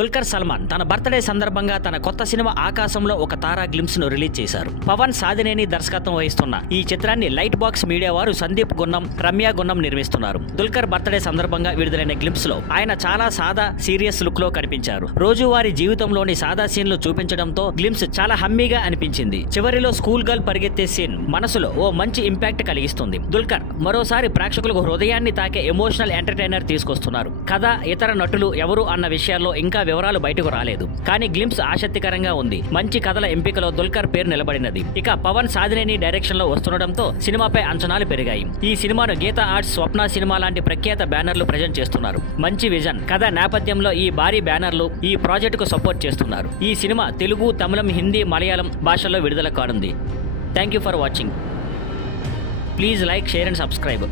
దుల్కర్ సల్మాన్ తన బర్త్డే సందర్భంగా తన కొత్త సినిమా ఆకాశంలో ఒక తారా గ్లింప్స్ ను రిలీజ్ చేశారు. పవన్ సాధినేని దర్శకత్వం వహిస్తున్న ఈ చిత్రాన్ని లైట్ బాక్స్ మీడియా వారు సందీప్ గున్నం, రమ్య గున్నం నిర్మిస్తున్నారు. దుల్కర్ బర్త్డే సందర్భంగా విడుదలైన గ్లింప్స్ లో ఆయన చాలా సాదా సీరియస్ లుక్ లో కనిపించారు. రోజువారీ జీవితంలోని సాదా సీన్లు చూపించడంతో గ్లింప్స్ చాలా హమ్మీగా అనిపించింది. చివరిలో స్కూల్ గర్ల్ పరిగెత్తే సీన్ మనసులో ఓ మంచి ఇంపాక్ట్ కలిగిస్తుంది. దుల్కర్ మరోసారి ప్రేక్షకులకు హృదయాన్ని తాకే ఎమోషనల్ ఎంటర్టైనర్ తీసుకొస్తున్నారు. కథ, ఇతర నటులు ఎవరు అన్న విషయాల్లో ఇంకా వివరాలు బయటకు రాలేదు. కానీ గ్లింప్స్ ఆసక్తికరంగా ఉంది. మంచి కథల ఎంపికలో దుల్కర్ పేరు నిలబడినది. ఇక పవన్ సాధినేని డైరెక్షన్ లో వస్తుండటంతో సినిమాపై అంచనాలు పెరిగాయి. ఈ సినిమాను గీతా ఆర్ట్స్, స్వప్న సినిమా లాంటి ప్రఖ్యాత బ్యానర్లు ప్రజెంట్ చేస్తున్నారు. మంచి విజన్, కథ నేపథ్యంలో ఈ భారీ బ్యానర్లు ఈ ప్రాజెక్టుకు సపోర్ట్ చేస్తున్నారు. ఈ సినిమా తెలుగు, తమిళం, హిందీ, మలయాళం భాషల్లో విడుదల కానుంది. Thank you for watching. Please like, share and subscribe.